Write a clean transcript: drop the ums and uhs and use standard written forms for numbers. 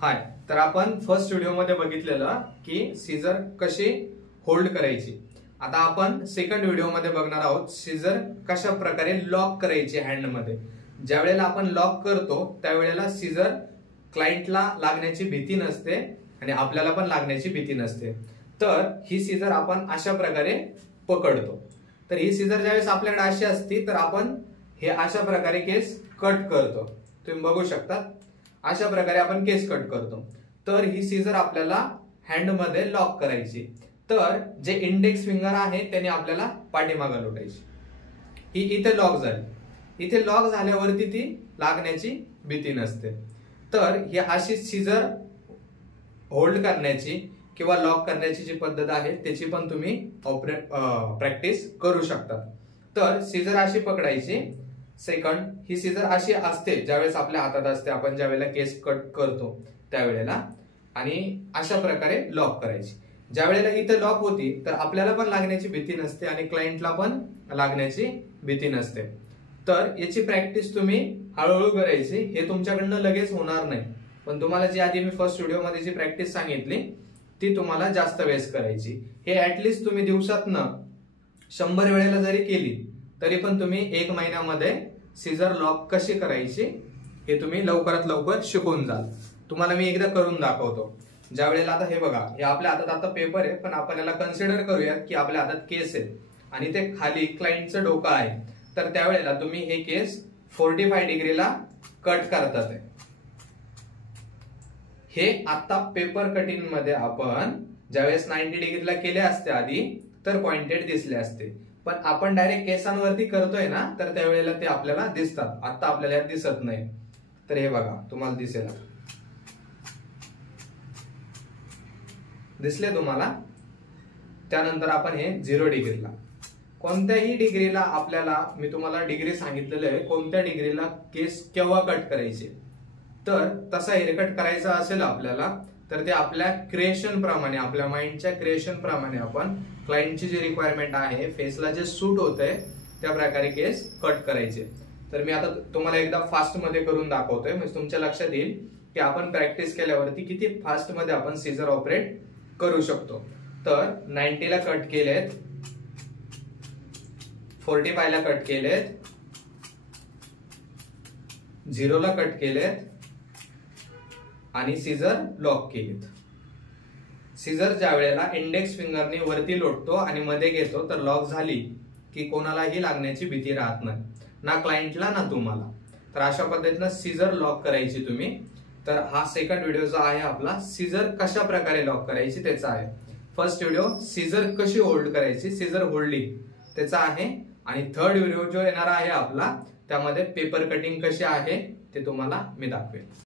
हाय, तर आपण first video मध्ये बघितलेलं की सीझर कशी होल्ड करायची. आता आपण सेकंड व्हिडिओ मध्ये बघणार आहोत सीझर कशा प्रकारे लॉक करायची हँड मध्ये. ज्या वेळेला आपण लॉक करतो त्यावेळेला सीझर क्लायंटला लागण्याची भीती नसते आणि आपल्याला पण लागण्याची भीती नसते. तर ही सीझर आपण अशा प्रकारे पकडतो. तर ही सीझर ज्यावेळेस आपल्याकडे अशी असती तर आपण हे अशा प्रकारे केस कट करतो. तुम्ही बघू शकता अशा प्रकारे आपण केस कट करतो. तर ही सीझर आपल्याला हँड मध्ये लॉक करायची. तर जे इंडेक्स फिंगर आहे त्याने आपल्याला पाठीमागे लुटायची. ही इथे लॉक झाली. इथे लॉक झाल्यावरती ती लागण्याची भीती नसते. तर ही अशी सीझर होल्ड करण्याची किंवा लॉक करण्याची जी पद्धत आहे त्याची पण तुम्ही प्रॅक्टिस करू शकता. तर सीझर अशी पकडायची. सेकंड, ही सीझर अशी असते ज्यावेळेस आपल्या हातात असते, आपण ज्या वेळेला केस कट करतो त्यावेळेला, आणि अशा प्रकारे लॉक करायची. ज्या वेळेला इथे लॉक होती तर आपल्याला पण लागण्याची भीती नसते आणि क्लायंटला पण लागण्याची भीती नसते. तर याची प्रॅक्टिस तुम्ही हळूहळू करायची. हे तुमच्याकडनं लगेच होणार नाही, पण तुम्हाला जी आधी मी फर्स्ट व्हिडिओ मध्ये जी प्रॅक्टिस सांगितली ती तुम्हाला जास्त वेळेस करायची. हे ऍटलिस्ट तुम्ही दिवसातनं 100 वेळेला जरी केली तरी पण तुम्ही 1 महिन्यामध्ये सीझर लॉक कशी करायची हे तुम्ही लवकरात लवकर शिकून जाल. तुम्हाला मी एकदा करून दाखवतो. ज्या वेळेला आता हे बघा, हे आपल्या हातात आता पेपर आहे, पण आपण याला कन्सिडर करूया की आपल्या हातात केस आहे आणि ते खाली क्लायंटचं डोकं आहे. तर त्यावेळेला तुम्ही हे केस 45 डिग्रीला कट करतात. हे आता पेपर कटिंग मध्ये आपण ज्यावेळेस 90 डिग्रीला केले असते आधी तर पॉइंटेड दिसले असते, पण आपण डायरेक्ट केसांवरती करतोय ना तर त्यावेळेला ते आपल्याला दिसतात. आता आपल्याला दिसत नाही. तर हे बघा, तुम्हाला दिसेल, दिसले तुम्हाला. त्यानंतर आपण हे 0 डिग्रीला, कोणत्याही डिग्रीला आपल्याला, मी तुम्हाला डिग्री सांगितलेलं आहे कोणत्या डिग्रीला केस केव्हा कट करायचे. तर तसा हेअरकट करायचा असेल आपल्याला तर ते आपल्या क्रिएशन प्रमाणे, आपल्या माइंडच्या क्रिएशन प्रमाणे आपण क्लायंटची जी रिक्वायरमेंट आहे, फेसला जे सूट होतंय त्या प्रकारे केस कट करायचे. तर मी आता तुम्हाला एकदा फास्ट मध्ये करून दाखवतोय, म्हणजे तुमच्या लक्षात येईल की आपण प्रॅक्टिस केल्यावरती किती फास्ट मध्ये आपण सीझर ऑपरेट करू शकतो. तर 90 ला कट केलेत, 45 ला कट केलेत, 0 ला कट केलेत आणि सीझर लॉक केलीत. सीझर ज्या वेळेला इंडेक्स फिंगरने वरती लोटतो आणि मध्ये घेतो तर लॉक झाली की कोणालाही लागण्याची भीती राहत नाही, ना क्लायंटला ना तुम्हाला. तर अशा पद्धतीनं सीझर लॉक करायची तुम्ही. तर हा सेकंड व्हिडिओ जो आहे आपला सीझर कशा प्रकारे लॉक करायची त्याचा आहे. फर्स्ट व्हिडिओ सीझर कशी होल्ड करायची, सीझर होल्डिंग त्याचा आहे. आणि थर्ड व्हिडिओ जो येणार आहे आपला त्यामध्ये पेपर कटिंग कशी आहे ते तुम्हाला मी दाखवेन.